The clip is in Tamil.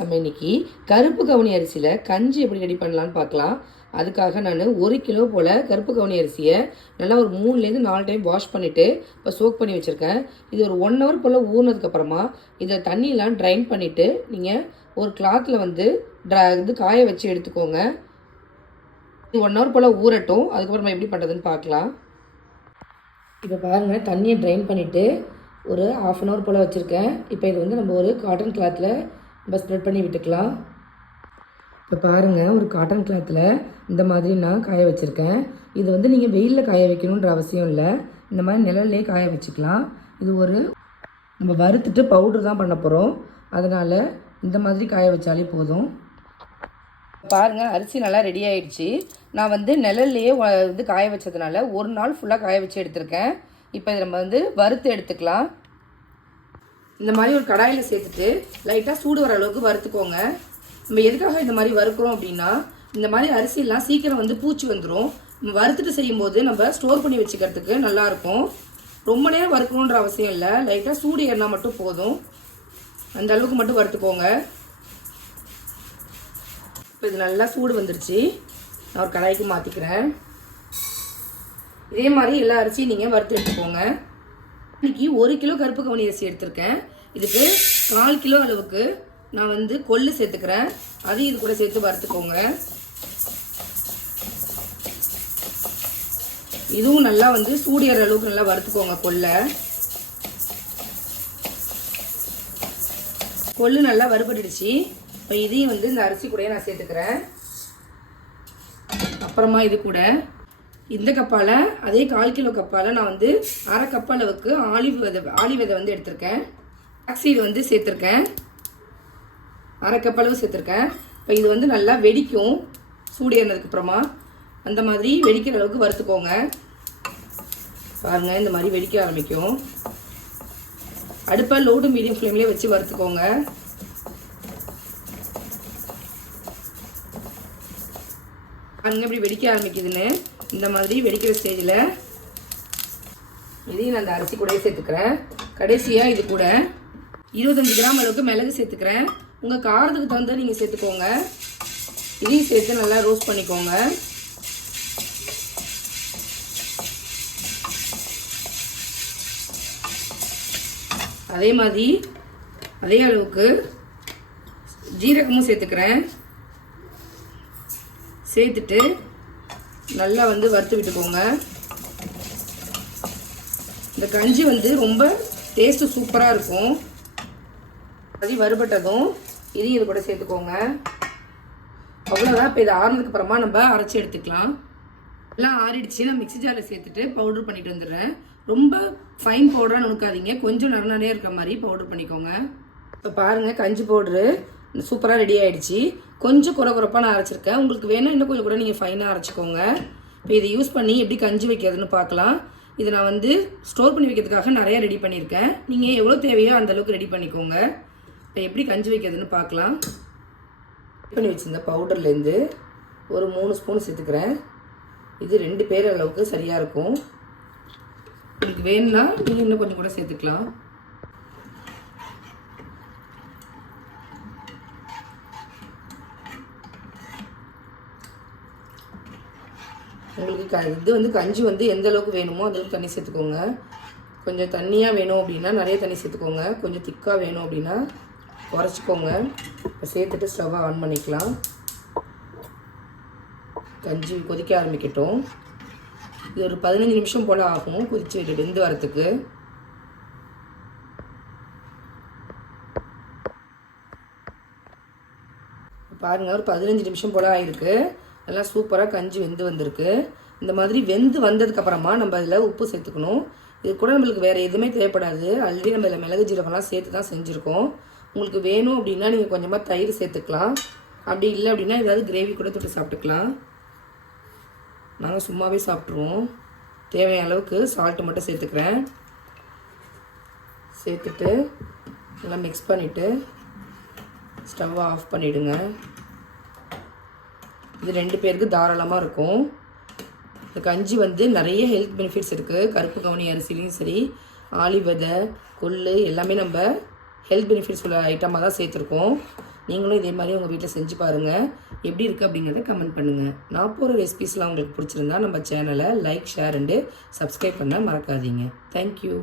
நம்ம இன்னைக்கு கருப்பு கவுனி அரிசியில் கஞ்சி எப்படி ரெடி பண்ணலான்னு பார்க்கலாம். அதுக்காக நான் 1 கிலோ போல் கருப்பு கவுனி அரிசியை நல்லா ஒரு 3லேருந்து 4 டைம் வாஷ் பண்ணிவிட்டு இப்போ சோக் பண்ணி வச்சுருக்கேன். இது ஒரு 1 ஹவர் போல் ஊறினதுக்கப்புறமா இதை தண்ணியெலாம் ட்ரைன் பண்ணிவிட்டு நீங்கள் ஒரு கிளாத்தில் வந்து காய வச்சு எடுத்துக்கோங்க. இது 1 ஹவர் போல் ஊறட்டும். அதுக்கப்புறம் நம்ம எப்படி பண்ணுறதுன்னு பார்க்கலாம். இப்போ பாருங்கள், தண்ணியை ட்ரைன் பண்ணிவிட்டு ஒரு 1/2 ஹவர் போல் வச்சுருக்கேன். இப்போ இது வந்து நம்ம ஒரு காட்டன் கிளாத்தில் நம்ம ஸ்ப்ரெட் பண்ணி விட்டுக்கலாம். இப்போ பாருங்கள், ஒரு காட்டன் கிளாத்தில் இந்த மாதிரி நான் காய வச்சுருக்கேன். இது வந்து நீங்கள் வெயிலில் காய வைக்கணுன்ற அவசியம் இல்லை. இந்த மாதிரி நிழல்லே காய வச்சுக்கலாம். இது ஒரு நம்ம வறுத்துட்டு பவுட்ரு தான் பண்ண போகிறோம். அதனால் இந்த மாதிரி காய வச்சாலே போதும். பாருங்கள், அரிசி நல்லா ரெடி ஆகிடுச்சு. நான் வந்து நிழல்லையே வந்து காய வச்சதுனால ஒரு நாள் ஃபுல்லாக காய வச்சு எடுத்திருக்கேன். இப்போ இதை நம்ம வந்து வறுத்து எடுத்துக்கலாம். இந்த மாதிரி ஒரு கடாயில் சேர்த்துட்டு லைட்டாக சூடு வர அளவுக்கு வறுத்துக்கோங்க. நம்ம எதுக்காக இந்த மாதிரி வறுக்கிறோம் அப்படின்னா, இந்த மாதிரி அரிசியெல்லாம் சீக்கிரம் வந்து பூச்சி வந்துடும். நம்ம வறுத்துட்டு செய்யும்போது நம்ம ஸ்டோர் பண்ணி வச்சுக்கிறதுக்கு நல்லாயிருக்கும். ரொம்ப நேரம் வறுக்கணுன்ற அவசியம் இல்லை. லைட்டாக சூடு ஏறினா மட்டும் போதும். அந்த அளவுக்கு மட்டும் வறுத்துக்கோங்க. இப்போ இது நல்லா சூடு வந்துருச்சு. நான் ஒரு கடாய்க்கு மாற்றிக்கிறேன். இதே மாதிரி எல்லா அரிசியும் நீங்கள் வறுத்து எடுத்துக்கோங்க. இன்றைக்கி 1 கிலோ கருப்பு கவுனி அரிசி எடுத்திருக்கேன். இதுக்கு 4 கிலோ அளவுக்கு நான் வந்து கொள்ளு சேர்த்துக்கிறேன். அதையும் இது கூட சேர்த்து வறுத்துக்கோங்க. இதுவும் நல்லா வந்து சூடு ஏற அளவுக்கு நல்லா வறுத்துக்கோங்க. கொள்ளு நல்லா வறுபட்டுடுச்சு. இப்போ இதையும் வந்து இந்த அரிசி கூடயே நான் சேர்த்துக்கிறேன். அப்புறமா இது கூட இந்த கப்பால் அதே 1/4 கிலோ கப்பால் நான் வந்து 1/2 கப் அளவுக்கு ஆலிவ் விதை வந்து எடுத்திருக்கேன். ஆக்சீடு வந்து சேர்த்துருக்கேன். 1/2 கப் அளவு சேர்த்துருக்கேன். இப்போ இது வந்து நல்லா வெடிக்கும். சூடு ஏறினதுக்கப்புறமா அந்த மாதிரி வெடிக்கிற அளவுக்கு வறுத்துக்கோங்க. பாருங்கள், இந்த மாதிரி வெடிக்க ஆரம்பிக்கும். அடுப்பை லோ டு மீடியம் ஃப்ளேம்லேயே வச்சு வறுத்துக்கோங்க. பாருங்க, இப்படி வெடிக்க ஆரம்பிக்குதுன்னு. இந்த மாதிரி வெடிக்கிற ஸ்டேஜில் இதையும் நான் அந்த அரிசி கூடயே சேர்த்துக்கிறேன். கடைசியாக இது கூட 25 கிராம் அளவுக்கு மிளகு சேர்த்துக்கிறேன். உங்கள் காரத்துக்கு தகுந்த நீங்கள் சேர்த்துக்கோங்க. இதையும் சேர்த்து நல்லா ரோஸ்ட் பண்ணிக்கோங்க. அதே மாதிரி அதே அளவுக்கு ஜீரகமும் சேர்த்துக்கிறேன். சேர்த்துட்டு நல்லா வந்து வறுத்து விட்டுக்கோங்க. இந்த கஞ்சி வந்து ரொம்ப டேஸ்ட்டு சூப்பராக இருக்கும். அது வறுபட்டதும் இதையும் இது கூட சேர்த்துக்கோங்க. அவ்வளோதான். இப்போ இதை ஆறுனதுக்கு அப்புறமா நம்ம அரைச்சி எடுத்துக்கலாம். எல்லாம் ஆறிடுச்சு. நான் மிக்ஸி ஜாரில் சேர்த்துட்டு பவுட்ரு பண்ணிட்டு வந்துடுறேன். ரொம்ப ஃபைன் பவுடராக நுணுக்காதீங்க. கொஞ்சம் நிறைய இருக்கிற மாதிரி பவுட்ரு பண்ணிக்கோங்க. இப்போ பாருங்கள், கஞ்சி பவுட்ரு சூப்பராக ரெடி ஆகிடுச்சு. கொஞ்சம் குறப்பாக நான் அரைச்சிருக்கேன். உங்களுக்கு வேணும் இன்னும் கொஞ்சம் கூட நீங்கள் ஃபைனாக அரைச்சிக்கோங்க. இப்போ இதை யூஸ் பண்ணி எப்படி கஞ்சி வைக்கிறதுன்னு பார்க்கலாம். இதை நான் வந்து ஸ்டோர் பண்ணி வைக்கிறதுக்காக நிறையா ரெடி பண்ணியிருக்கேன். நீங்கள் எவ்வளோ தேவையோ அந்தளவுக்கு ரெடி பண்ணிக்கோங்க. இப்போ எப்படி கஞ்சி வைக்கிறதுன்னு பார்க்கலாம். ரெடி பண்ணி வச்சுருந்த பவுடர்லேருந்து ஒரு 3 ஸ்பூன் சேர்த்துக்கிறேன். இது 2 பேர் அளவுக்கு சரியாக இருக்கும். உங்களுக்கு வேணும்னா நீங்கள் இன்னும் கொஞ்சம் கூட சேர்த்துக்கலாம். உங்களுக்கு இது வந்து கஞ்சி வந்து எந்த அளவுக்கு வேணுமோ அந்தளவுக்கு தண்ணி சேர்த்துக்கோங்க. கொஞ்சம் தண்ணியாக வேணும் அப்படின்னா நிறைய தண்ணி சேர்த்துக்கோங்க. கொஞ்சம் திக்காக வேணும் அப்படின்னா குறைச்சிக்கோங்க. இப்போ சேர்த்துட்டு ஸ்டவ்வை ஆன் பண்ணிக்கலாம். கஞ்சி கொதிக்க ஆரம்பிக்கட்டும். இது ஒரு 15 நிமிஷம் போல் ஆகும் கொதிச்சு வெந்து வரத்துக்கு. பாருங்கள், ஒரு 15 நிமிஷம் போல் ஆகிருக்கு. நல்லா சூப்பராக கஞ்சி வெந்து வந்திருக்கு. இந்த மாதிரி வெந்து வந்ததுக்கப்புறமா நம்ம அதில் உப்பு சேர்த்துக்கணும். இது கூட நம்மளுக்கு வேறு எதுவுமே தேவைப்படாது. ஆல்ரெடி நம்ம இதில் மிளகு ஜீரகம்லாம் சேர்த்து தான் செஞ்சுருக்கோம். உங்களுக்கு வேணும் அப்படின்னா நீங்கள் கொஞ்சமாக தயிர் சேர்த்துக்கலாம். அப்படி இல்லை அப்படின்னா ஏதாவது கிரேவி கூட தொட்டு சாப்பிட்டுக்கலாம். நாங்கள் சும்மாவே சாப்பிட்ருவோம். தேவையான அளவுக்கு சால்ட்டு மட்டும் சேர்த்துக்கிறேன். சேர்த்துட்டு நல்லா மிக்ஸ் பண்ணிவிட்டு ஸ்டவ்வை ஆஃப் பண்ணிவிடுங்க. இது 2 பேருக்கு தாராளமாக இருக்கும். இந்த கஞ்சி வந்து நிறைய ஹெல்த் பெனிஃபிட்ஸ் இருக்குது. கருப்பு கவுனி அரிசிலையும் சரி, ஆலிவ் விதை, கொள்ளு எல்லாமே நம்ம ஹெல்த் பெனிஃபிட்ஸ் உள்ள ஐட்டமாக தான் சேர்த்துருக்கோம். நீங்களும் இதே மாதிரி உங்கள் வீட்டில் செஞ்சு பாருங்கள். எப்படி இருக்குது அப்படிங்கிறத கமெண்ட் பண்ணுங்கள். நான் போகிற ரெசிபீஸ்லாம் உங்களுக்கு பிடிச்சிருந்தா நம்ம சேனலை லைக், ஷேர் அண்டு சப்ஸ்கிரைப் பண்ண மறக்காதீங்க. தேங்க்யூ.